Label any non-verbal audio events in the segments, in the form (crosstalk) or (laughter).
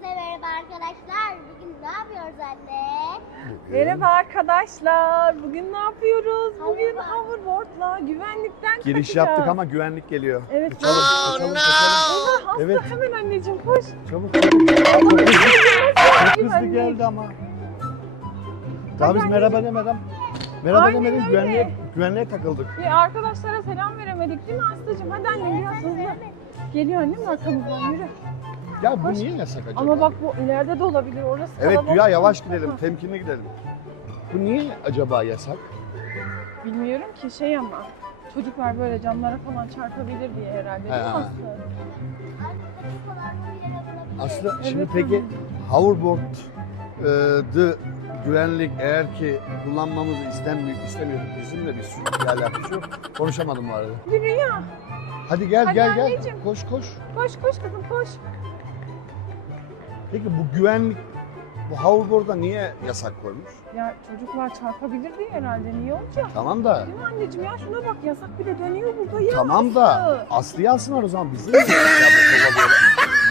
Hepinize merhaba arkadaşlar. Bugün ne yapıyoruz anne? Merhaba arkadaşlar. Bugün ne yapıyoruz? Bugün Hoverboard. hoverboard'la güvenlikten Giriş kaçacağız. yaptık ama güvenlik geliyor. Evet. Kaçalım, kaçalım, kaçalım. Allah Aslı Evet. hemen anneciğim koş. Çabuk, çabuk. Çok hızlı, çok hızlı Güvenlik. geldi ama. Daha biz merhaba demeden, merhaba Aynen demeden öyle. güvenliğe, güvenliğe takıldık. Ya arkadaşlara selam veremedik değil mi Aslı'cığım? Hadi anne biraz hızlı. Geliyor annem arkamızdan yürü. Ya bu niye yasak acaba? Ama bak bu ileride de olabilir orası Evet kalabalık. Rüya yavaş gidelim, temkinli gidelim. Bu niye acaba yasak? Bilmiyorum ki şey ama. Çocuklar böyle camlara falan çarpabilir diye herhalde değil mi He. Aslı? Aslında şimdi Evet, peki hoverboard'ı güvenlik eğer ki kullanmamızı istemiyor, istemiyor bizimle bir sürü bir alakası yok. Konuşamadım bu arada. Bir Rüya. Hadi gel Hadi gel gel. anneciğim. Koş koş. Koş koş kızım koş. Peki bu güvenlik bu hoverboard'a niye yasak koymuş? Ya çocuklar çarpabilir diye herhalde. Niye olacak? Tamam da Değil mi anneciğim ya şuna bak yasak bile dönüyor burada ya. tamam da Aslı. Aslı'yı alsınlar o zaman bizi mi yasak?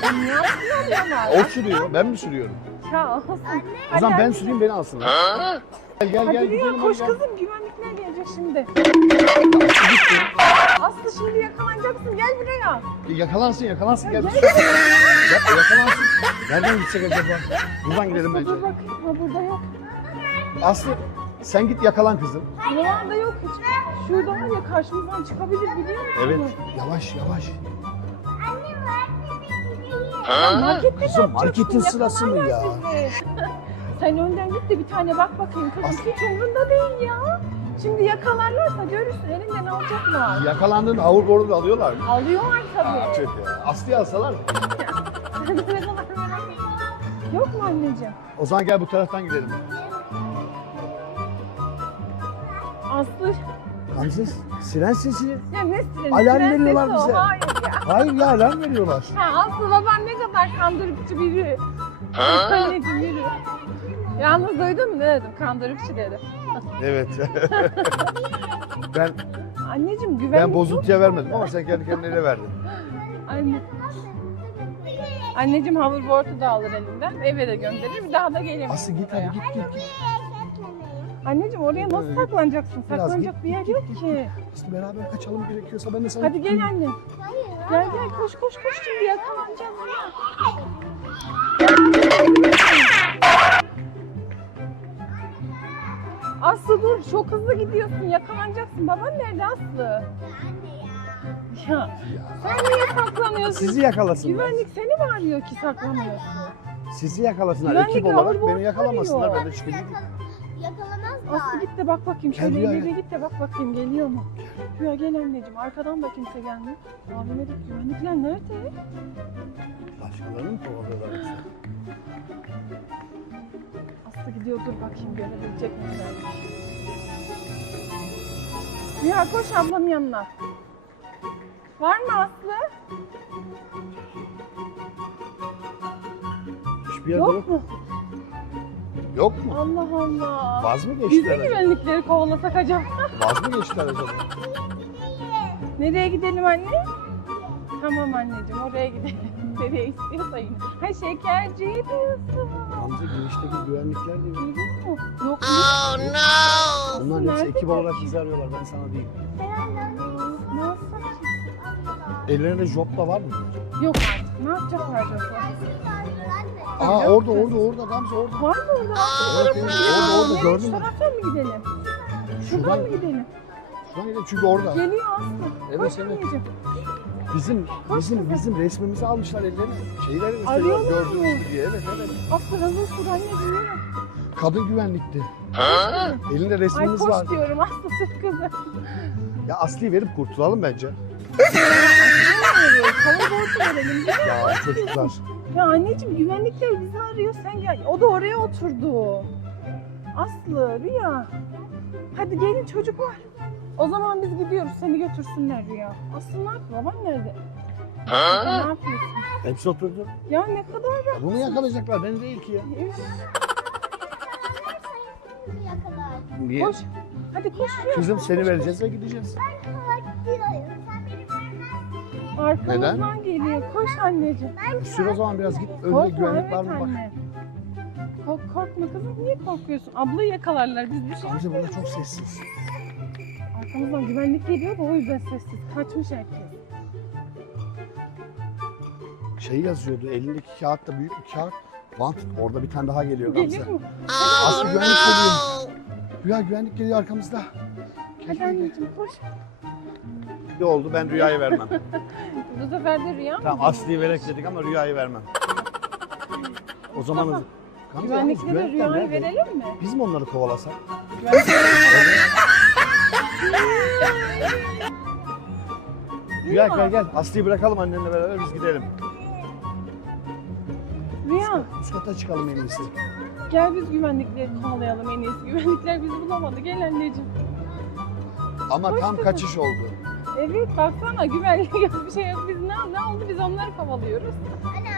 Ya niye alıyorlar? O sürüyor ben mi sürüyorum? Ya olsun. O zaman ben süreyim beni alsınlar. Gel gel Hadi gel Rüya gidelim. koş hadi kızım güvenlikler gelecek şimdi. Aslı şimdi yakalanacaksın gel buraya. Yakalansın yakalansın gel. Gel. Ya, yakalansın. Nereden gitsek acaba? Buradan gidelim bence. dur bakayım ha burada yok. Aslı sen git yakalan kızım. Buralarda yok hiç. Şurada var ya karşımızdan çıkabilir biliyor musun? Evet yavaş yavaş. Anne var gidiyor. Ya Markette Kızım, ne yapacaksın? marketin sırası mı Yakalarlar ya? Sen önden git de bir tane bak bakayım kızım Aslı- hiç umurunda değil ya. Şimdi yakalarlarsa görürsün elinden alacaklar. Yakalandığında hoverboard'u da alıyorlar mı? Alıyorlar Aa, tabii. tüh ya. Aslı'yı alsalar mı? (laughs) Yok mu anneciğim? O zaman gel bu taraftan gidelim. Aslı Gamsız siren sesi. ya ne sinirli? Alarm Prenses veriyorlar o, bize. Hayır ya. Hayır ya alarm veriyorlar. Ha, Aslı baban ne kadar kandırıkçı biri. Anneciğim yürü. Yalnız duydun mu ne dedim? Kandırıkçı dedi. Evet. (laughs) ben Anneciğim güvenlik ben bozuntuya vermedim ama sen kendi kendine verdin. Anne. Anneciğim hoverboard'u da alır elinden. Eve de gönderir. Bir daha da gelemez. Aslı git hadi git git. git. Anneciğim oraya nasıl saklanacaksın? Biraz Saklanacak git, bir yer git, yok git, ki. Aslı beraber kaçalım gerekiyorsa ben de sana Hadi gel anne. Gel gel koş koş koş şimdi yakalanacağız ya. Aslı dur çok hızlı gidiyorsun yakalanacaksın. Baban nerede Aslı? Ya sen niye saklanıyorsun? Sizi yakalasınlar. Güvenlik seni mi arıyor ki saklanıyorsun? Sizi yakalasınlar. Güvenlik Ekip olarak hoverboard beni yakalamasınlar. Ben de çıkayım. Yakalamazlar. Aslı git de bak bakayım Gel şöyle Rüya, ileri git de bak bakayım geliyor mu? Rüya gel anneciğim arkadan da kimse gelmiyor. Abime de güvenlikler nerede? Başkalarını mı kovalıyorlar? Aslı gidiyor dur bakayım görebilecek mi güvenlik? Rüya koş ablanın yanına. Var mı Aslı? Hiçbir yerde yok. Yok mu? Yok mu? Allah Allah. Vaz mı Biz geçtiler mi acaba? güvenlikleri kovalasak acaba? Vaz mı geçtiler acaba? Nereye gidelim anne? Tamam anneciğim oraya gidelim. Nereye istiyorsa yine. Ha şekerci diyorsun. Amca girişteki güvenlikler diyor. Duydun mu? Yok Oh no! Bunların hepsi ekip olarak bizi arıyorlar ben sana diyeyim. Ne yapsak? Ellerinde job da var mı? Yok artık. Ne yapacaklar acaba? Aa Yok orada orada orada Gamze orada. Var mı orada? Evet, evet, orada orada Nereye? gördüm Şu taraftan mı gidelim? Şuradan Şuradan, mı gidelim? şuradan gidelim çünkü orada. Geliyor Aslı. Evet, Koş evet. anneciğim. Bizim bizim kızım. bizim resmimizi almışlar ellerine. Şeyleri gösteriyorlar Arıyorlar gördüğünüz gibi diye. Evet evet. Aslı hızlı sür anneciğim yürü. Kadın güvenlikti. Elinde Ay resmimiz koş var. diyorum Aslı sür kızı. Ya Aslı'yı verip kurtulalım bence. Hoverboard'u verelim. değil mi? Ya çocuklar. Ya anneciğim güvenlikler bizi arıyor. Sen gel. O da oraya oturdu. Aslı, Rüya. Hadi gelin çocuklar. O zaman biz gidiyoruz. Seni götürsünler Rüya. Aslı ne yapıyor? Baban nerede? Ne Huh? yapıyorsun? Hepsi oturdu. Ya ne kadar Ya bunu yakalayacaklar beni değil ki ya. Niye? Koş. Hadi koş Rüya. Kızım seni vereceğiz ve gideceğiz. Sen beni vermezsin. Arkamızdan geliyor. Koş anneciğim. Sür o zaman biraz git. Önde Korkma güvenlik evet var mı bak. anne. Kork, korkma kızım. Niye korkuyorsun? Ablayı yakalarlar. Biz bir şey Gamze yapmıyoruz. çok sessiz. Arkamızdan güvenlik geliyor da o yüzden sessiz. Kaçmış herkes. Şey yazıyordu elindeki kağıtta büyük bir kağıt. Wanted. Orada bir tane daha geliyor Gamze. Geliyor mu? Aslı Oh güvenlik geliyor. Rüya güvenlik geliyor arkamızda. Hadi anneciğim koş. Ne oldu ben rüyayı vermem. (laughs) Bu sefer de rüya mı? tamam Aslı'yı verek dedik ama rüyayı vermem. O zaman Tamam. Gamze yalnız Güvenlikle de güvenlikler rüyayı nerede? verelim mi? Biz mi onları kovalasak? Güvenlik Rüya gel gel. Aslı'yı bırakalım annenle beraber biz gidelim. Rüya Üst kata çıkalım en iyisi. gel biz güvenlikleri kovalayalım en iyisi. Güvenlikler bizi bulamadı. Gel anneciğim. Ama Hoş tam kızım. kaçış oldu. Evet baksana güvenlik yok bir şey yok. Biz ne, ne oldu biz onları kovalıyoruz. Anne.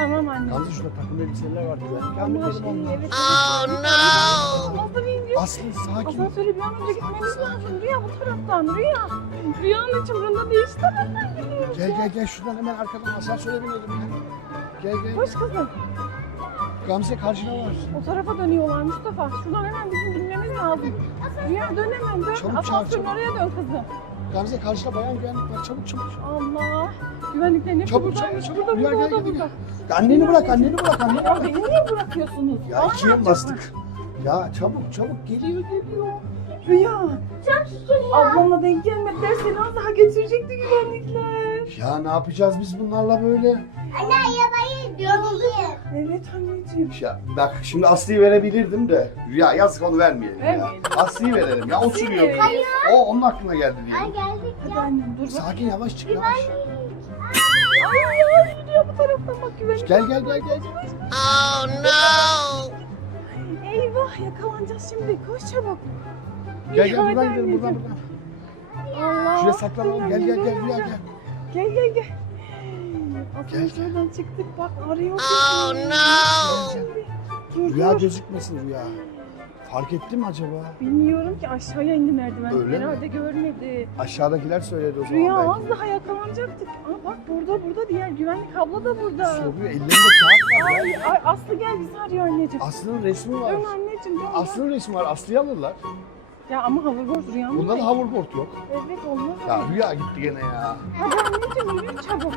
Tamam anne. Gamze şurada takım elbiseler var şey onlar. evet. Oh no! Nasıl bineceğiz? Aslı sakin. Asansöre bir an önce gitmemiz lazım. Rüya bu taraftan. Rüya. Rüyanın çımrında değiş taraftan gidiyoruz. Gel gel gel şuradan hemen arkadan asansöre binelim ya. Gel gel. Koş kızım. Gamze karşına var. O tarafa dönüyorlar Mustafa. Şuradan hemen bizim binmemiz lazım. Rüya dön hemen dön. Çabuk, Asansörün çabuk. oraya dön kızım. Gamze karşıda bayan güvenlik var. Çabuk çabuk. Allah. Güvenliklerin hepsi Çabuk, çabuk, Burada çabuk. burada Rüya, o da gel, gel, burada. Ya anneni bırak anneni bırak anneni Ya bırak. beni niye bırakıyorsunuz? Ya Vallahi ikiye çok- bastık? Ya çabuk çabuk geliyor geliyor. Rüya. Ablamla denk gelmediler seni az daha götürecekti güvenlikler. Ya ne yapacağız biz bunlarla böyle? Anne arabayı döneyim. Evet anneciğim. Ya bak şimdi Aslı'yı verebilirdim de. Ya yazık onu vermeyelim, ya. Vermeyelim. Aslı'yı verelim ya o sürüyor. Hayır. O onun aklına geldi Ay diye. geldik Hadi ya. annem dur. Sakin yavaş çık yavaş. Ay ya gidiyor bu taraftan bak güvenlik. Gel gel gel gel. Oh no! Eyvah yakalanacağız şimdi. Koş çabuk. Gel gel buradan gidelim buradan buradan. Allah. Şuraya saklanalım. Gel gel gel gel. Gel gel gel. Gel, Asansörden çıktık bak arıyor. Oh no! Rüya gözükmesin Rüya. Fark etti mi acaba? Bilmiyorum ki aşağıya indi merdiven. Öyle mi? Herhalde görmedi. Aşağıdakiler söyledi o zaman Rüya belki. az daha yakalanacaktık. Aa bak burada burada diğer güvenlik abla da burada. Soruyor ellerinde kağıt var. Ay, ya. ay Aslı gel bizi arıyor anneciğim. Aslı'nın resmi var. Dön anneciğim dön. Aslı'nın resmi var. Aslı'yı alırlar. Ya ama hoverboard Rüya mı? Bunda da hoverboard yok. Evet olmaz. Ya Rüya gitti gene ya. Hadi anneciğim yürü çabuk.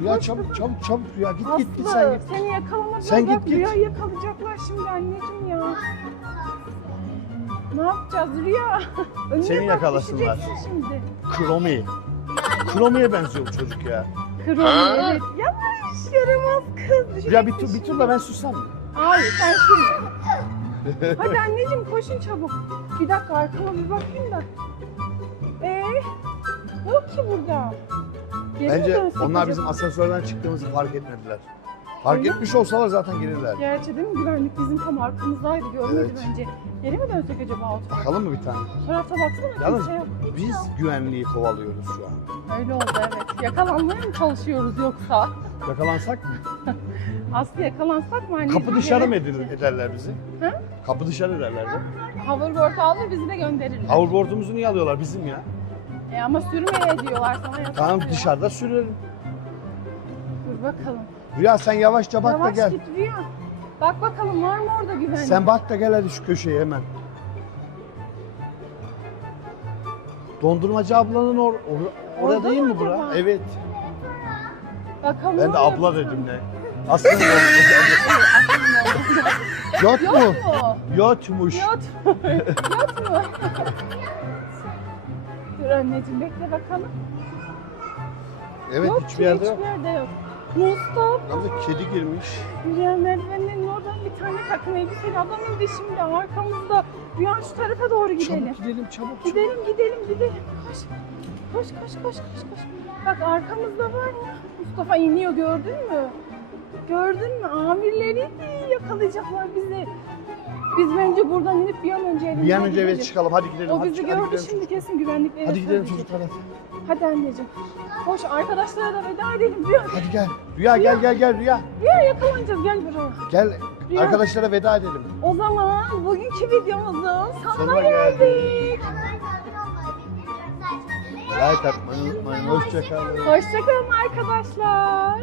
Rüya çabuk çabuk çabuk Rüya git Aslı git git sen git. seni yakalamadılar. Sen Bak, git, git. Rüyayı yakalayacaklar şimdi anneciğim ya. Ne yapacağız Rüya? (laughs) Önüne Seni bak, yakalasınlar. düşeceksin Şimdi. Kromi. Kromi'ye benziyor bu çocuk ya. Kırmızı evet. Yavaş yaramaz kız. Rüya bir, tur, bir tur da ben sürsem mi? Hayır sen sürme. Hadi anneciğim koşun çabuk. Bir dakika arkama bir bakayım da. Ee, yok ki burada. Mi Bence dönsek onlar bizim asansörden çıktığımızı fark etmediler. Fark Öyle etmiş olsalar zaten gelirler. Gerçi değil mi güvenlik bizim tam arkamızdaydı görmedi Evet. bence. Geri mi dönsek acaba o tarafa? Bakalım mı bir tane? Bu tarafta baksana Yalnız kimse yok. biz güvenliği kovalıyoruz şu an. Öyle oldu evet. Yakalanmaya mı çalışıyoruz yoksa? Yakalansak mı? (laughs) Aslı yakalansak mı anneciğim? Kapı dışarı mı edilir, ederler bizi? Hı? Kapı dışarı ederler de. Hoverboard alır bizi de gönderirler. Hoverboard'umuzu niye alıyorlar bizim ya? E ama sürmeye diyorlar sana yasak Tamam diyor. dışarıda sürelim. Dur bakalım. Rüya sen yavaşça bak da Yavaş gel. git Rüya. Bak bakalım var mı orada güvenlik? Sen bak da gel hadi şu köşeye hemen. Dondurmacı ablanın or, or- orada Orada değil mı mi bura? acaba? Evet. Bakalım Ben de abla mı? dedim (laughs) ne? Aslında Yot Yok mu? mu? Yotmuş. Yot mu? (laughs) Yot mu? (laughs) Dur anneciğim bekle bakalım. Evet yok hiçbir yerde yok. hiçbir yerde yok. Mustafa. Yalnız kedi girmiş. Rüya merdivenlerin oradan bir tane takım elbiseli adam indi şimdi arkamızda. Rüya şu tarafa doğru gidelim. Çabuk gidelim çabuk. Gidelim gidelim gidelim. Koş. Koş koş koş koş koş. Bak arkamızda var mı? Mustafa iniyor gördün mü? Gördün mü? Amirleri yakalayacaklar bizi. Biz bence buradan inip bir an önce evimize Bir an önce eve gidelim. çıkalım hadi gidelim. O hadi, bizi hadi gördü gidelim şimdi çocuk. kesin güvenlikleri Hadi gidelim söyleyecek. çocuklar hadi. Hadi anneciğim. Koş arkadaşlara da veda edelim. Rüya, Hadi gel. Rüya gel gel gel Rüya. Rüya yakalanacağız gel buraya. Gel Rüya. arkadaşlara veda edelim. O zaman bugünkü videomuzun sonuna Sonuna geldik. Like atmayı unutmayın. Hoşçakalın. Hoşçakalın arkadaşlar.